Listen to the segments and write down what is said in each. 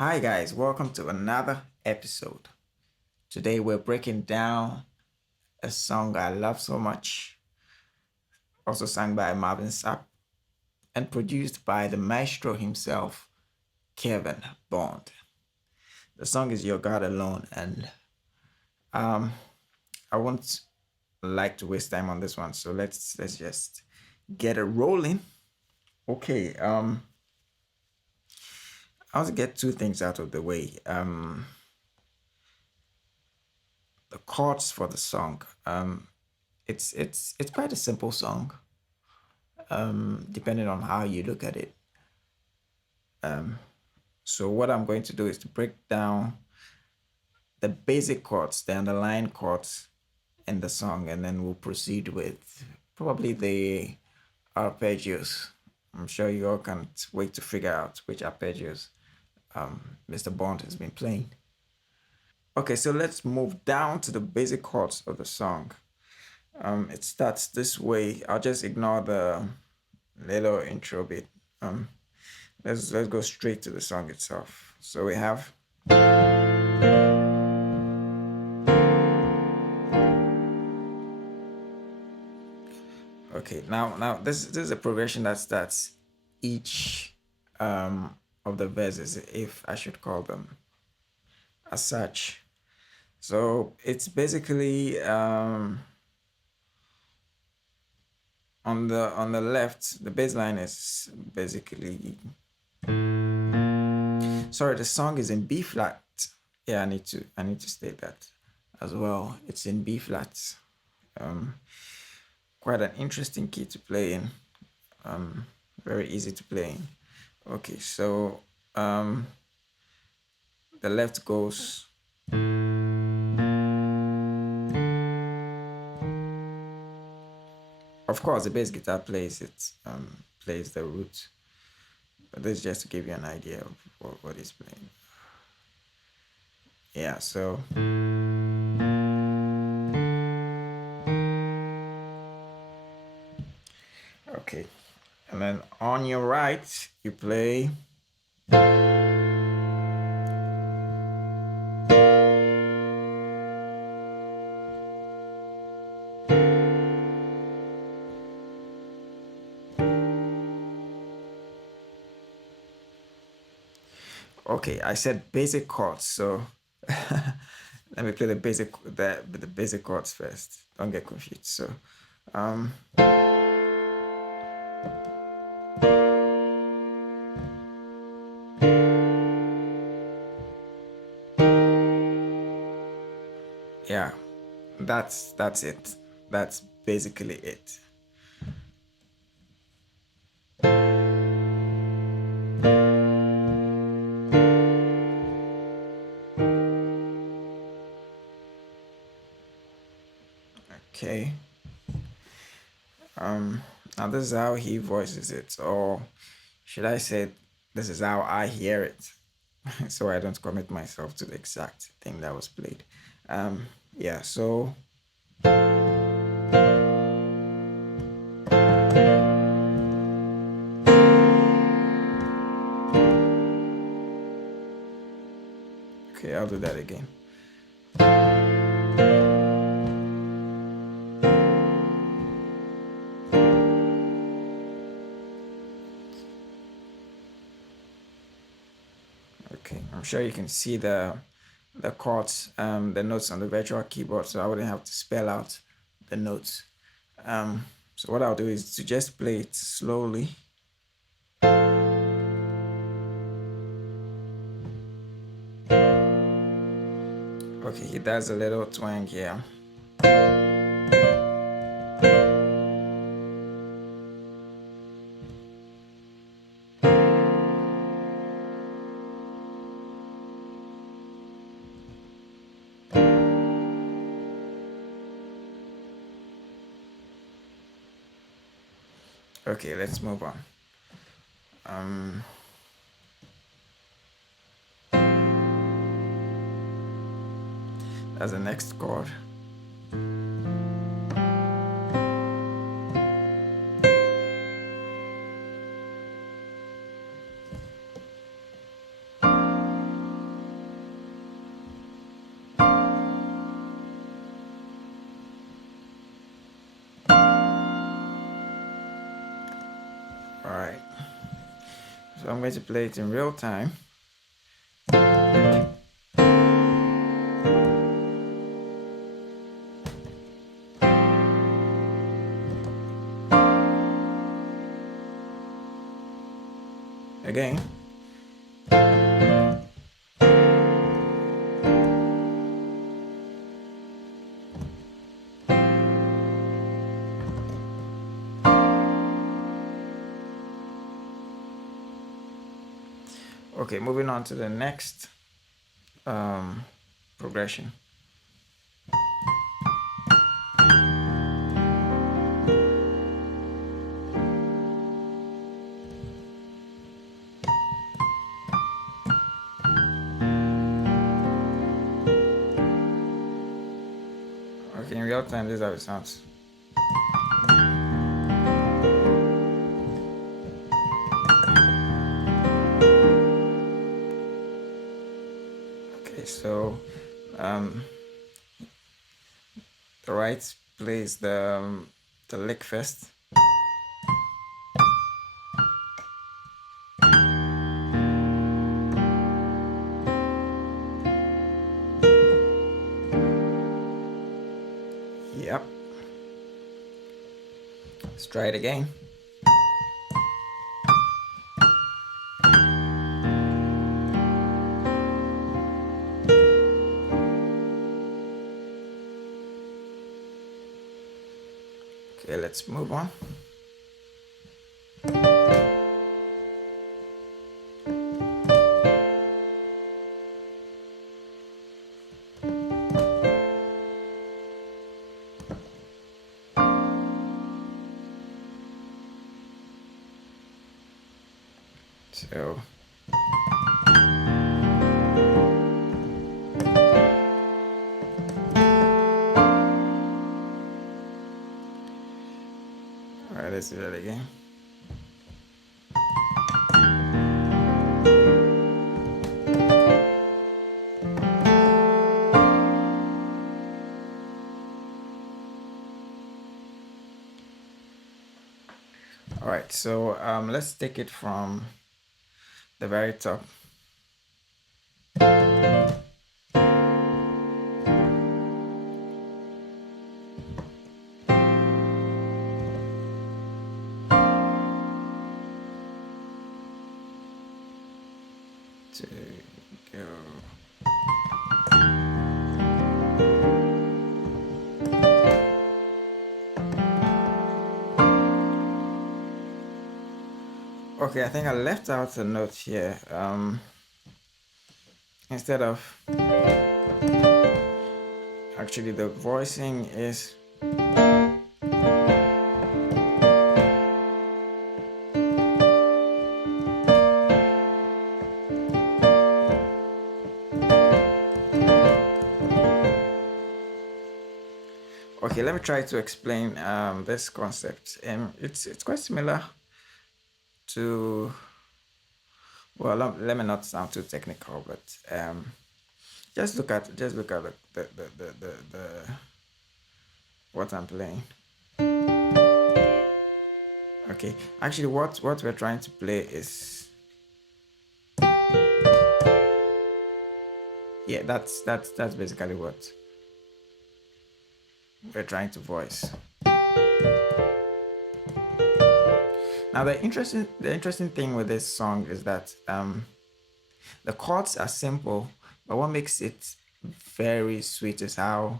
Hi, guys, welcome to another episode. Today, we're breaking down a song I love so much, also sung by Marvin Sapp and produced by the maestro himself, Kevin Bond. The song is Your God Alone, and um, I won't like to waste time on this one, so let's just get it rolling. Okay, I want to get two things out of the way. The chords for the song. It's quite a simple song, depending on how you look at it. So what I'm going to do is to break down the basic chords, the underlying chords in the song, and then we'll proceed with probably the arpeggios. I'm sure you all can't wait to figure out which arpeggios Mr. Bond has been playing. Okay, so let's move down to the basic chords of the song. It starts this way. I'll just ignore the little intro bit. Um, let's go straight to the song itself. So we have okay. Now this is a progression that starts each of the verses, if I should call them as such. So it's basically on the left, the bass line is basically sorry, the song is in B flat. Yeah, I need to state that as well. It's in B flat. Um, Quite an interesting key to play in. Very easy to play in. Okay, so um, the left goes. Of course, the bass guitar plays it, plays the root. But this is just to give you an idea of what he's playing. Yeah, so okay, and then on your right you play. Okay, I said basic chords, so let me play the basic chords first. Don't get confused. So, um, yeah, that's it. That's basically it. Okay. Um, Now this is how he voices it, or should I say, this is how I hear it, so I don't commit myself to the exact thing that was played. Yeah. So okay, I'll do that again. Okay, I'm sure you can see the chords, the notes on the virtual keyboard, so I wouldn't have to spell out the notes. So what I'll do is to just play it slowly. Okay, he does a little twang here. Okay, let's move on. Um, that's the next chord. I'm going to play it in real time. Again. Okay, moving on to the next progression. Okay, in real time, this is how it sounds. Okay, so the right plays the lick first. Yep. Let's try it again. Okay, let's move on. So all right, let's do that again. All right, so let's take it from the very top. To go. Okay, I think I left out a note here. Instead of actually the voicing is okay. Let me try to explain this concept, and it's quite similar to, well, let me not sound too technical, but just look at the what I'm playing. Okay, actually, what we're trying to play is, yeah, that's basically what we're trying to voice. Now the interesting thing with this song is that the chords are simple, but what makes it very sweet is how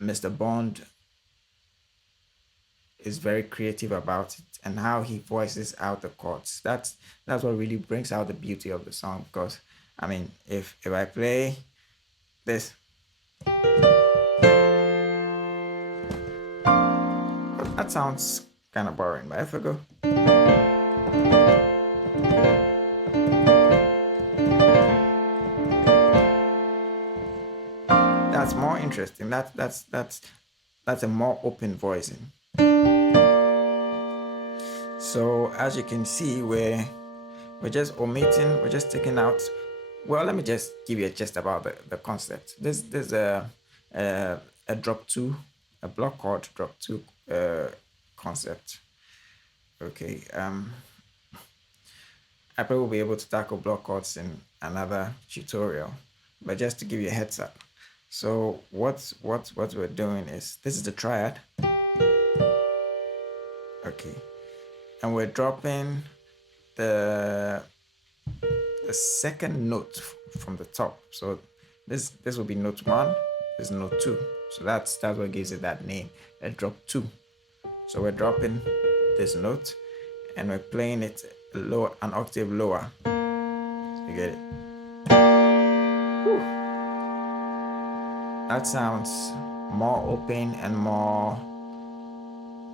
Mr. Bond is very creative about it and how he voices out the chords. That's what really brings out the beauty of the song. Because I mean, if I play this, that sounds kind of boring, but if I go, that's more interesting. That's a more open voicing. So as you can see, we're just omitting, we're just taking out. Well, let me just give you a gist about the concept. There's a drop two, a block chord drop two concept. Okay, I probably will be able to tackle block chords in another tutorial, but just to give you a heads up. So what we're doing is, this is the triad. Okay, and we're dropping the second note from the top. So this will be note 1, this is note 2. So that's what gives it that name, a drop 2. So we're dropping this note and we're playing it lower, an octave lower. So you get it. Whew. That sounds more open and more,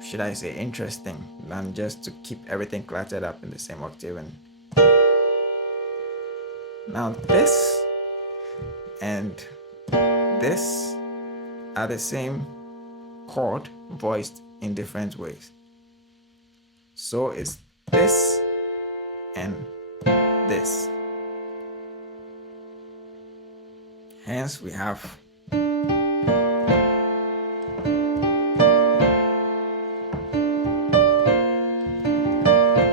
should I say, interesting than just to keep everything cluttered up in the same octave. And now this and this are the same chord voiced in different ways. So it's this and this. Hence we have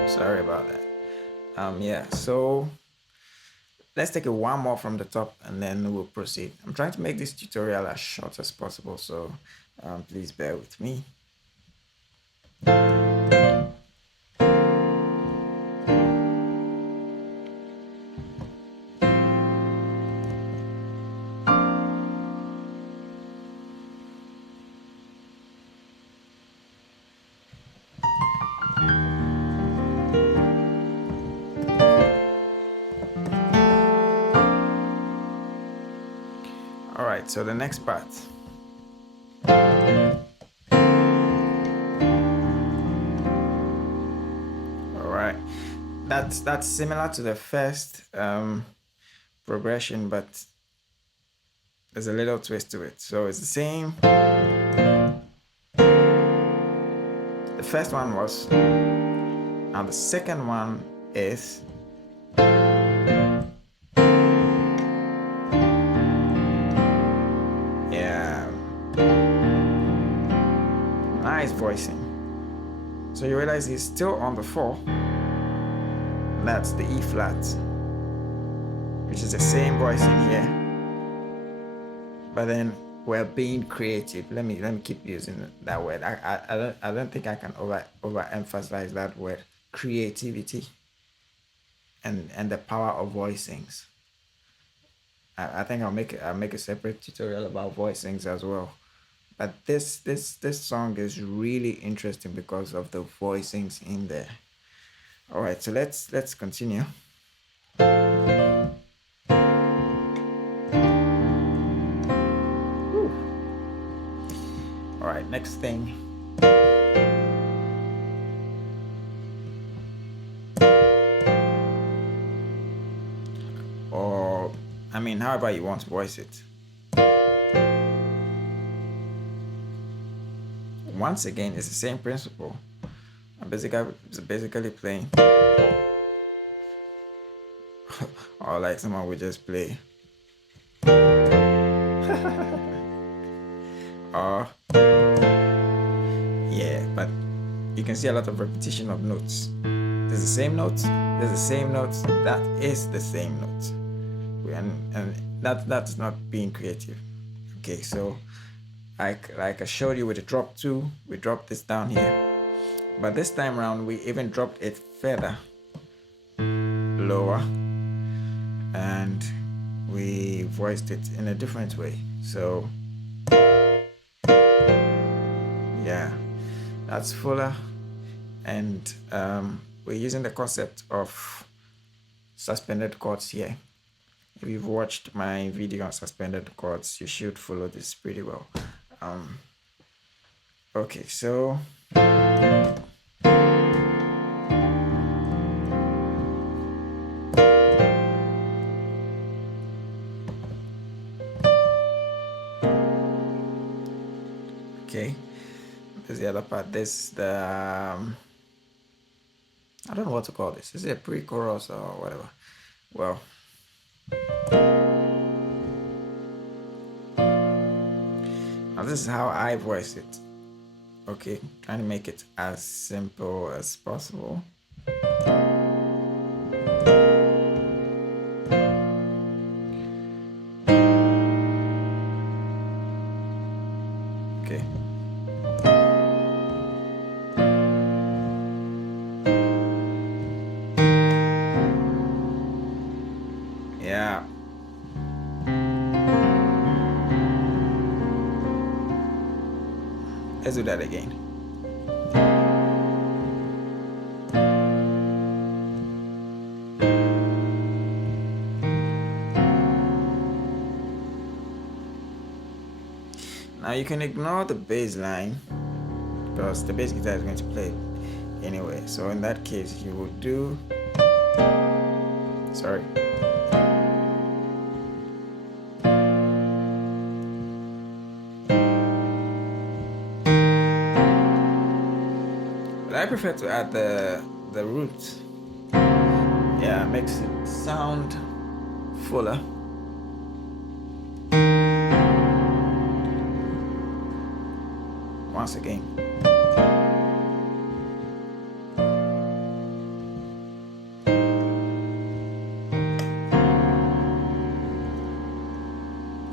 sorry about that. Yeah, so let's take it one more from the top and then we'll proceed. I'm trying to make this tutorial as short as possible, so please bear with me. All right, so the next part. All right, that's similar to the first progression, but there's a little twist to it. So it's the same. The first one was, now the second one is nice voicing. So you realize he's still on the 4. That's the E flat, which is the same voicing here. But then we're being creative. Let me keep using that word. I don't think I can overemphasize that word, creativity, and the power of voicings. I think I'll make a separate tutorial about voicings as well. But this song is really interesting because of the voicings in there. All right, so let's continue. Whew. All right, next thing. Or, I mean, however you want to voice it. Once again, it's the same principle. I'm basically playing. Or like someone would just play. Or yeah, but you can see a lot of repetition of notes. There's the same notes. There's the same notes. That is the same notes. And that's not being creative. Okay, so like I showed you with the drop 2, we dropped this down here, but this time around we even dropped it further lower and we voiced it in a different way. So yeah, that's fuller, and we're using the concept of suspended chords here. If you've watched my video on suspended chords, you should follow this pretty well. Okay, so okay, there's the other part. This the I don't know what to call this. Is it a pre-chorus or whatever? Well, now this is how I voice it. Okay, trying to make it as simple as possible. Okay. Yeah. Let's do that again. Now you can ignore the bass line because the bass guitar is going to play anyway. So in that case, you would do, sorry. But I prefer to add the root. Yeah, makes it sound fuller. Once again.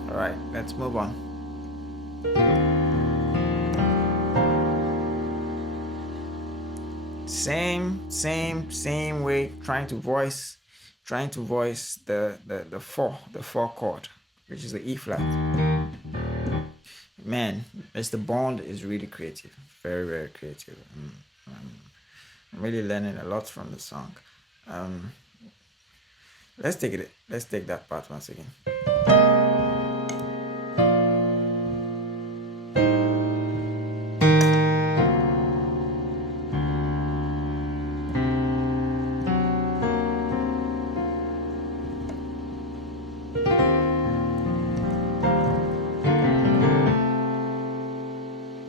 All right, let's move on. Same way, trying to voice the four chord, which is the E flat. Man, Mr. Bond is really creative, very creative. I'm really learning a lot from the song. Let's take that part once again.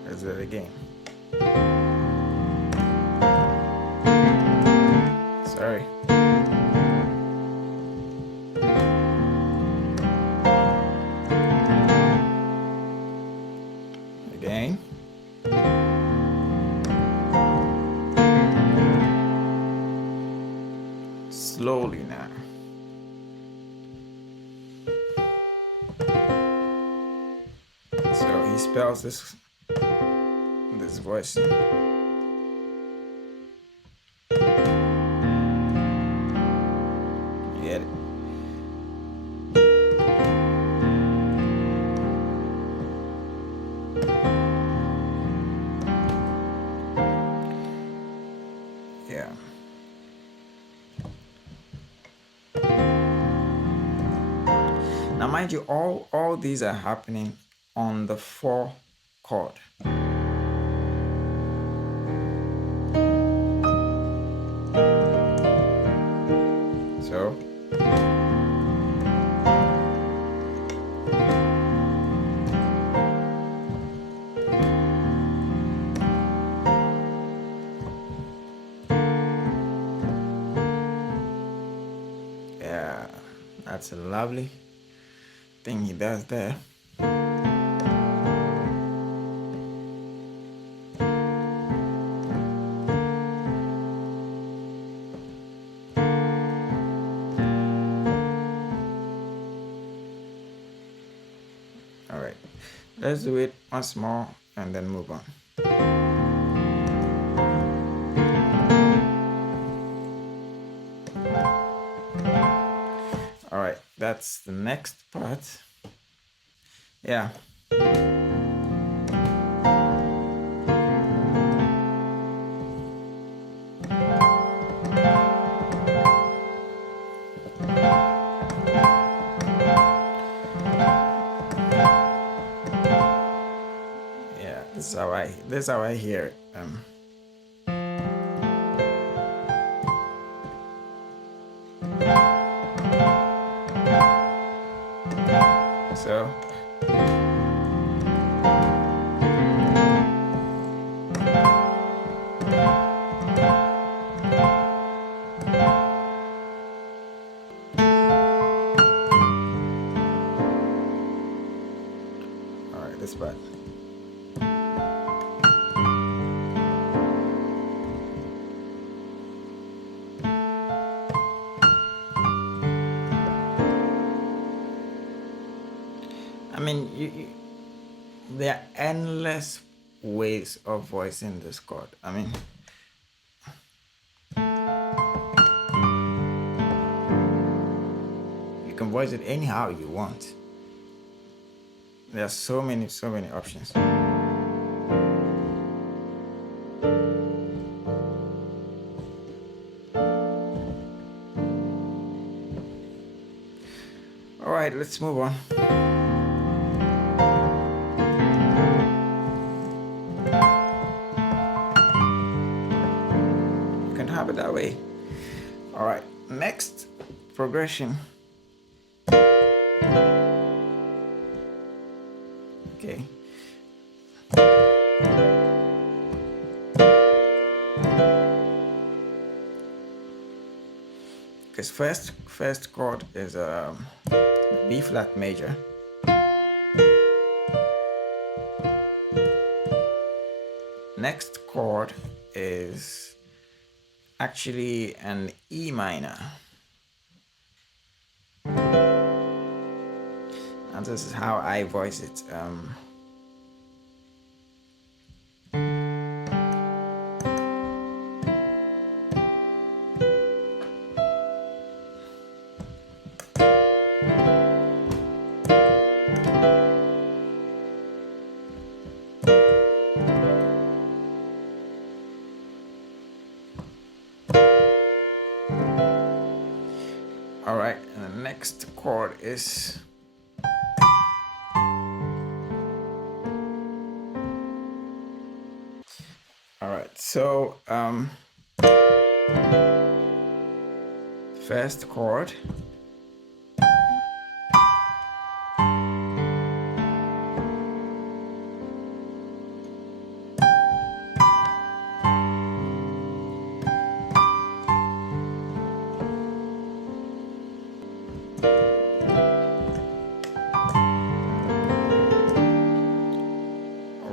Let's do it again. Sorry. Again. Slowly now. So he spells this voice. You get it? Yeah. Now mind you, all these are happening on the 4 chord. So yeah, that's a lovely thing he does there. All right, let's do it once more and then move on. All right, that's the next part. Yeah. Yeah, this is how I hear it. So all right, this part. I mean, there are endless ways of voicing this chord. I mean, you can voice it anyhow you want. There are so many options. All right, let's move on. You can have it that way. All right, next progression. Okay. Because first chord is B flat major. Next chord is actually an E minor. And this is how I voice it. All right, and the next chord is all right. So first chord.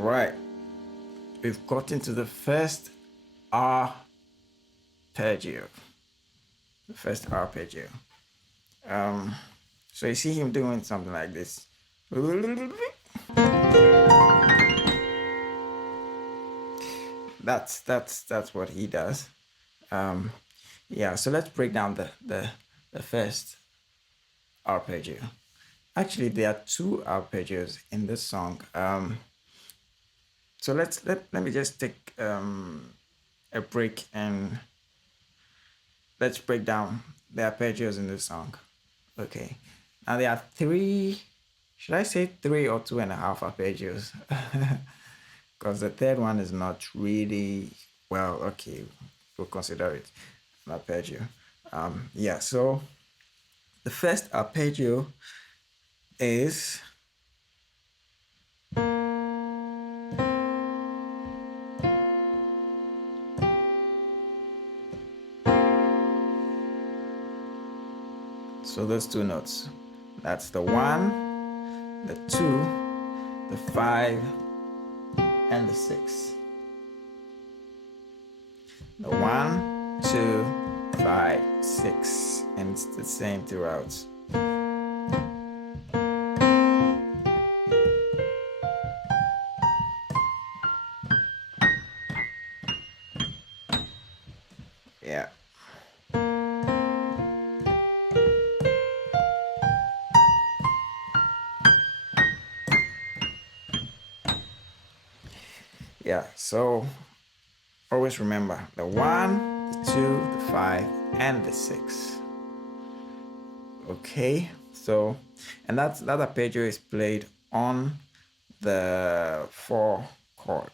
Right, we've got into the first arpeggio. The first arpeggio. So you see him doing something like this. That's what he does. Yeah. So let's break down the first arpeggio. Actually, there are two arpeggios in this song. So let me just take a break and let's break down the arpeggios in this song. Okay. Now there are three, should I say 3 or 2.5 arpeggios? Because the third one is not really, well, okay, we'll consider it an arpeggio. Yeah, so the first arpeggio is so those two notes. That's the 1, the 2, the 5, and the 6. The 1, 2, 5, 6, and it's the same throughout. Yeah. Yeah, so always remember the 1, the 2, the 5, and the 6. Okay, so, and that arpeggio is played on the 4 chord.